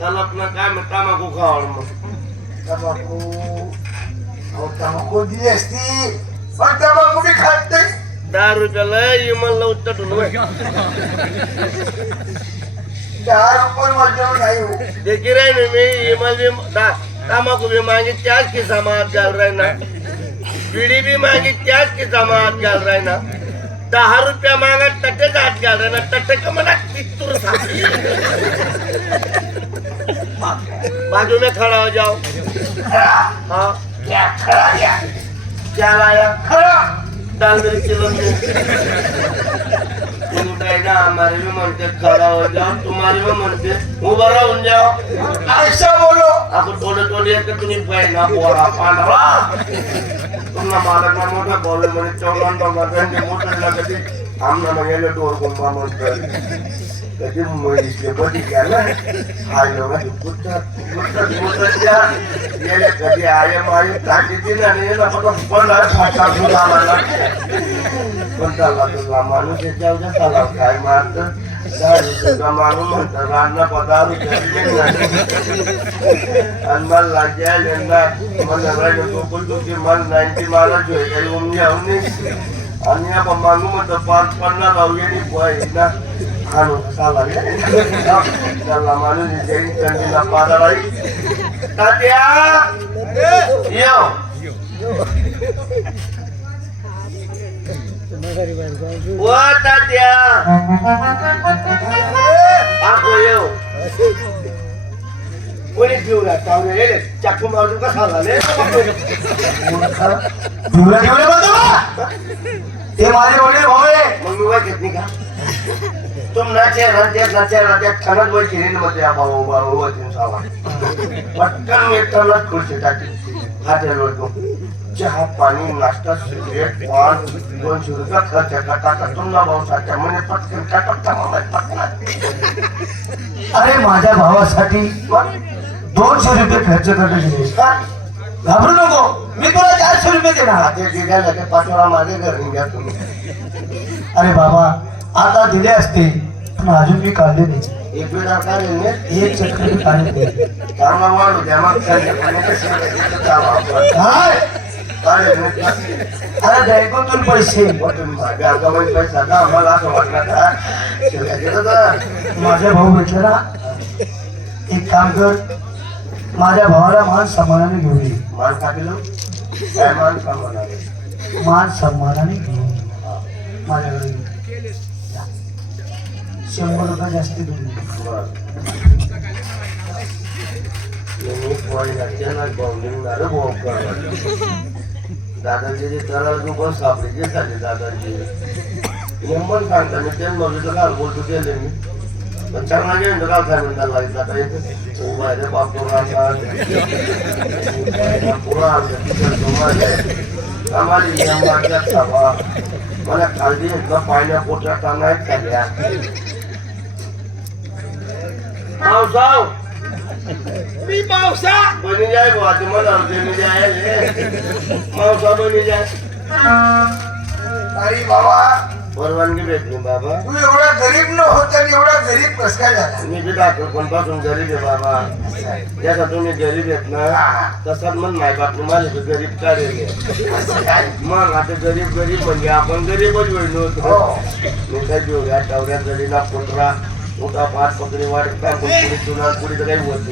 तलपनं काय मग तामाकू खावड मग तंबाखू अहो तंबाखू दिली असती पण तंबाखू मी खात नाही दहा रुपयाला इमलला वय दहा रुपये माझ्यावर नाही हो देखील राही ना मी इमल भी दा- तामाकू भी मागी त्याच की समाज घाल राही ना बिडी भी मागी त्याच की समाज घाल राही ना दहा रुपया मागा तटेच हात घाल राही ना तटे का कितूर सापडी बाजू में खड़ा हो जाओ। हाँ। क्या लाया? खरा दाल मेरी में उनका ना हमारे भी मन के खड़ा हो जाओ तुम्हारे भी मन के उभा राहून जाओ। ऐसा बोलो। आपण थोडं थोडं येतं तुम्ही पहिला पोरा पांढरा तुम्हाला मालक ना मोठं बोलले म्हणे चौघां दोघांनी मोठं लागते आमना गेलो डोर कुंभा jadi menulisnya pun karena hanya masih putar putar putar ya. Ya jadi ayam ayam tadi tidak ini apa kok pernah pasar lama lagi bentar lagi lama lu sejauh jauh salah kayak mata. Dari sudah malu menterana padaru jadinya anmal lagi ya lena menerai untuk kudu di mal nanti malah juga kayak umnya unis Ania pembangun depan pernah lalu ya, ini buah indah ano kasama niya. Isang laman nun, hindi rin kang dinapara rin. Tatya! Wah, Tatya! Aku yo! Boleh diulah, kau ni elok. Cakap juga salah, ni apa? Diulah, diulah, diulah. Tiap boleh नाही का? तुमच्या राज्यात राहते नाचे राहते खरंच वय केली मध्ये भाऊ भाऊ पटकन येतानाच खुर्ची टाकली. हॉटेलवर तो चहा पाणी नाश्ता सिगरेट पान दोनशे रुपये खर्च करता का तुमला भाऊ सारख्या म्हणजे पटकन काय पटका मामा पटकन. अरे माझ्या भावासाठी दोनशे रुपये खर्च करण्याची घाबरू नको. मी तुला चारशे रुपये देणार हाते दिल्या की पाचोळा माझे घरी घ्या तुम्ही. अरे बाबा आता दिले असते पण अजून मी काढले नाही. एक वेळा काय नाही. एक चक्र मी काढले कामा वाढू द्या मग काय? अरे बँकेतून पैसे. बँकामध्ये पैसा का आम्हाला असं वाटलं का? शिवाय दिलं तर. माझा भाऊ म्हटलं ना एक काम कर माझ्या भावाला मान सन्मानाने घेऊन ये. मान टाकलं मान मान सन्मानाने घेऊन माझ्याकडे शंभर रुपये जास्त देऊन ये. जे पोळी घातली ना बॉम्बिंगणार झाले दादाजी नेमन सांगता मी तेच बोलतो मी पण चांगला गेलं पुरा आम्हाला नियम सभा मला खालदी इथलं पाहिल्या पोटात नाही खाल्ल्या पावसाव मी पावसा बनी जाय बुवा ते मला बनी जाय मावसा बनी जाय अरे बाबा परवानगी भेटली बाबा। तू एवढा गरीब न होता आणि एवढा गरीब कस काय झाला? मी बी दाखल पण पासून गरीब आहे बाबा. जसा तुम्ही गरीब आहेत ना तसाच मन माय बाप तुम्हाला गरीब काढेल. मग आता गरीब गरीब म्हणजे आपण गरीबच वेळ नव्हतो मी काय जेवढ्या टवऱ्या जरीला पुत्रा मोठा पाच पकडी काय पुढे तुला पुढे काही होत नाही.